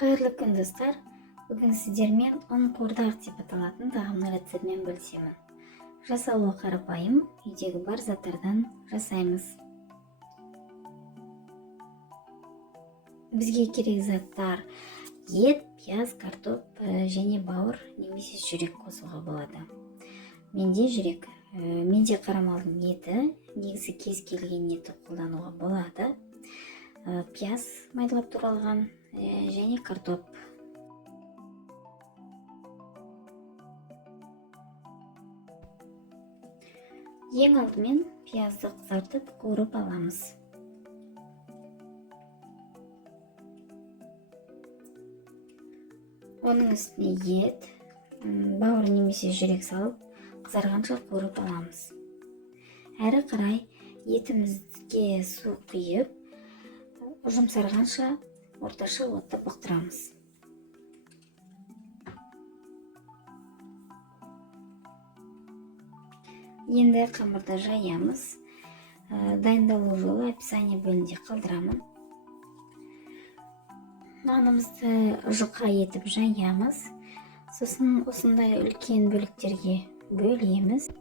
Қайырлы күн достар. Бүгін сіздермен ұн қуырдақ деп аталатын тағамның рецептімен бөлісемін. Жасалуы қарапайым, үйдегі бар заттардан жасаймыз. Бізге керек заттар ет, пияз, картоп және бауыр немесе жүрек қосуға болады. Менде жүрек, менде қара малдың еті, негізі кез келген етті қолдануға болады. Пияз майдалап туралған және картоп. Ең алдымен пиязды қызартып қуырып аламыз. Оның үстіне ет, бауыр немесе жүрек салып, қызарғанша қуырып аламыз. Әрі қарай етімізге су құйып, жұмсарғанша орташа отта бұқтырамыз. Енді қамырды жаямыз. Дайындалу жолы описание бөлімінде қалдырамын. Нанымызды жұқа етіп жаямыз. Сосын осындай үлкен бөліктерге бөлеміз.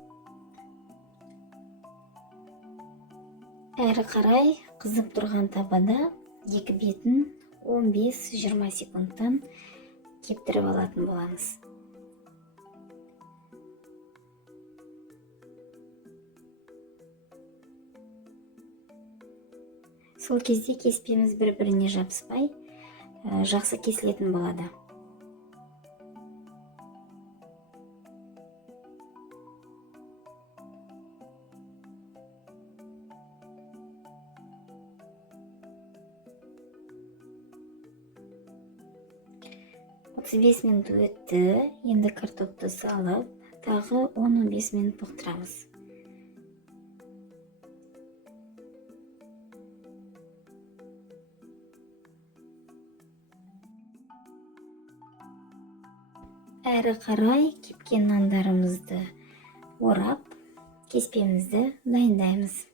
Әрі қарай қызып тұрған табада екі бетін 15-20 секундтан кептіріп алатын боламыз. Сол кезде кеспеміз бір-біріне жабыспай, жақсы кесілетін болады. Отыз 35 минут өтті. Енді картопты салып, тағы 10-15 минут бұқтырамыз. Әрі қарай кепкен нандарымызды орап, кеспемізді дайындаймыз.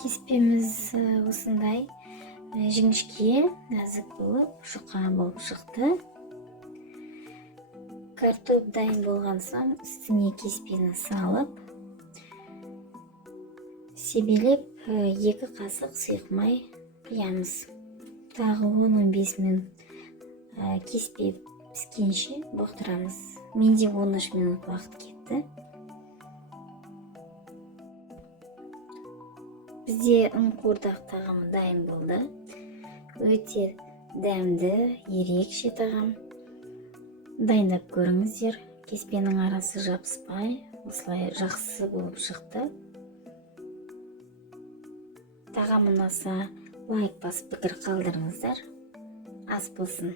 Кеспеміз осындай жіңішке, нәзік болып, жұқа болып шықты. Картоп дайын болған соң үстіне кеспені салып, себелеп 2 қасық сұйық май құямыз. Тағы 10-15 минут кеспе піскенше бұқтырамыз. Менде 13 минут уақыт кетті. Бізде ұн қуырдақ тағамы дайын болды. Өте дәмді, ерекше тағам. Дайындап көріңіздер. Кеспенің арасы жабыспай, осылай жақсы болып шықты. Тағам ұнаса, лайк басып пікір қалдырыңыздар. Ас болсын.